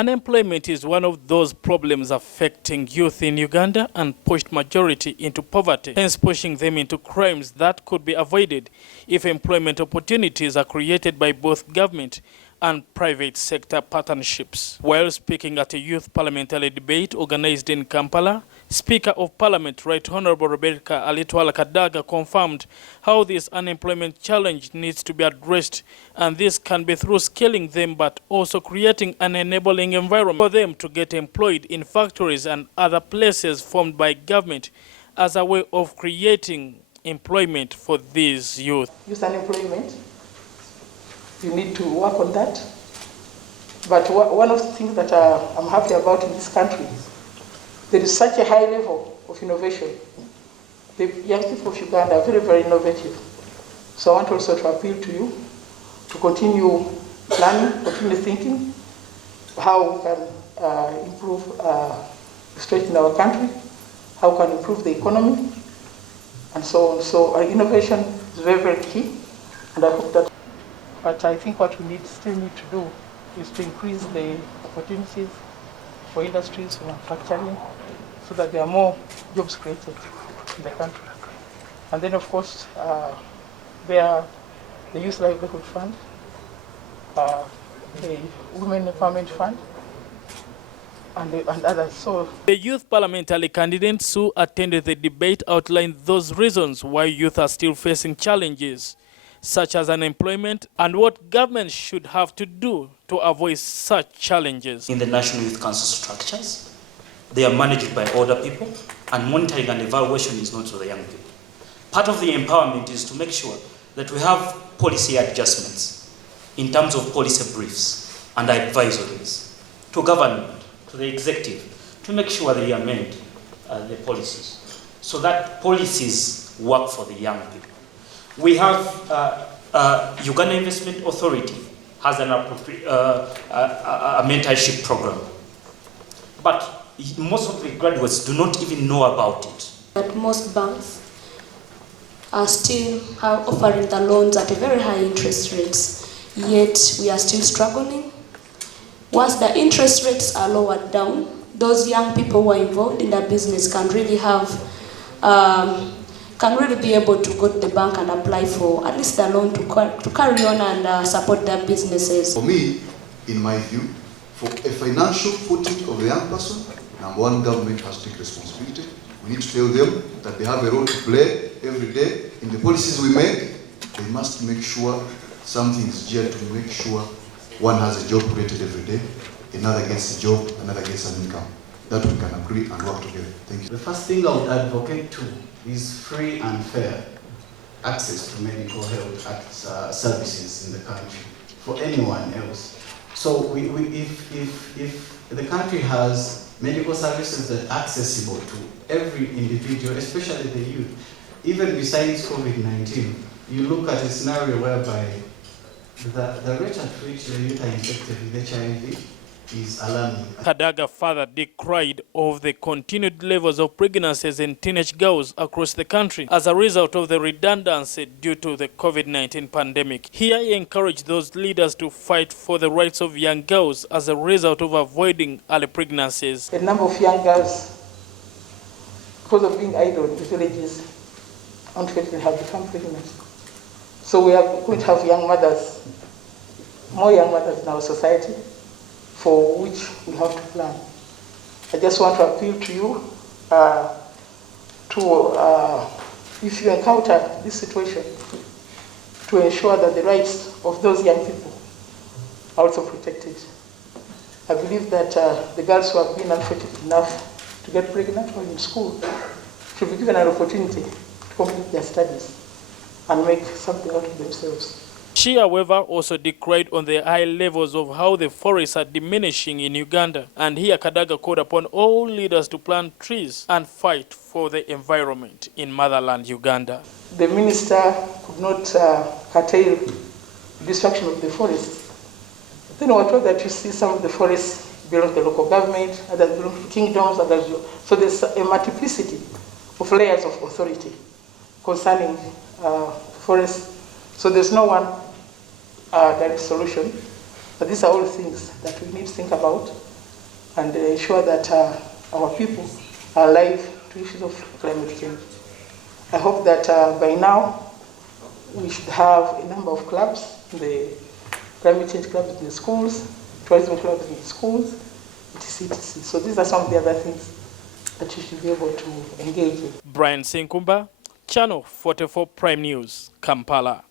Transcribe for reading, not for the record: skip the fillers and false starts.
Unemployment is one of those problems affecting youth in Uganda and pushed majority into poverty, hence pushing them into crimes that could be avoided if employment opportunities are created by both government and private sector partnerships. While speaking at a youth parliamentary debate organized in Kampala, Speaker of Parliament, Right Honorable Rebecca Alitwala Kadaga, confirmed how this unemployment challenge needs to be addressed, and this can be through scaling them but also creating an enabling environment for them to get employed in factories and other places formed by government as a way of creating employment for these youth. Youth unemployment, you need to work on that. But one of the things that I'm happy about in this country, there is such a high level of innovation. The young people of Uganda are very, very innovative. So I want also to appeal to you to continue planning, continue thinking how we can improve the state in our country, how we can improve the economy, and so on. So innovation is very, very key, and I hope that. But I think what we still need to do is to increase the opportunities for industries, for manufacturing, so that there are more jobs created in the country. And then, of course, there are the Youth Livelihood Fund, the Women Empowerment Fund, and others. So the youth parliamentary candidates who attended the debate outlined those reasons why youth are still facing challenges, such as unemployment, and what government should have to do to avoid such challenges. In the National Youth Council structures, they are managed by older people, and monitoring and evaluation is not to the young people. Part of the empowerment is to make sure that we have policy adjustments in terms of policy briefs and advisories to government, to the executive, to make sure they amend the policies so that policies work for the young people. We have Uganda Investment Authority has a mentorship program, but most of the graduates do not even know about it. But most banks are still offering the loans at a very high interest rates, yet we are still struggling. Once the interest rates are lowered down, those young people who are involved in the business can really be able to go to the bank and apply for at least a loan to carry on and support their businesses. For me, in my view, for a financial footing of the young person, number one, government has to take responsibility. We need to tell them that they have a role to play every day. In the policies we make, they must make sure something is geared to make sure one has a job created every day, another gets a job, another gets an income. That we can agree and work together. Thank you. The first thing I would advocate to is free and fair access to medical health services in the country for anyone else. So if the country has medical services that are accessible to every individual, especially the youth, even besides COVID-19, you look at a scenario whereby the rate at which the youth are infected with HIV is alarming. Kadaga further decried of the continued levels of pregnancies in teenage girls across the country as a result of the redundancy due to the COVID-19 pandemic. Here he encouraged those leaders to fight for the rights of young girls as a result of avoiding early pregnancies. A number of young girls, because of being idle in the villages, unfortunately have become pregnant. So we are going to have young mothers, more young mothers in our society, for which we have to plan. I just want to appeal to you if you encounter this situation, to ensure that the rights of those young people are also protected. I believe that the girls who have been unfortunate enough to get pregnant while in school should be given an opportunity to complete their studies and make something out of themselves. She, however, also decried on the high levels of how the forests are diminishing in Uganda. And here Kadaga called upon all leaders to plant trees and fight for the environment in motherland Uganda. The minister could not curtail the destruction of the forests. Then we were told that you see some of the forests belong to the local government, others belong to kingdoms, others. So there's a multiplicity of layers of authority concerning forests. So there's no one direct solution, but these are all things that we need to think about and ensure that our people are alive to issues of climate change. I hope that by now we should have a number of clubs, the climate change clubs in the schools, tourism clubs in the schools, etc. So these are some of the other things that you should be able to engage in. Brian Sinkumba, Channel 44 Prime News, Kampala.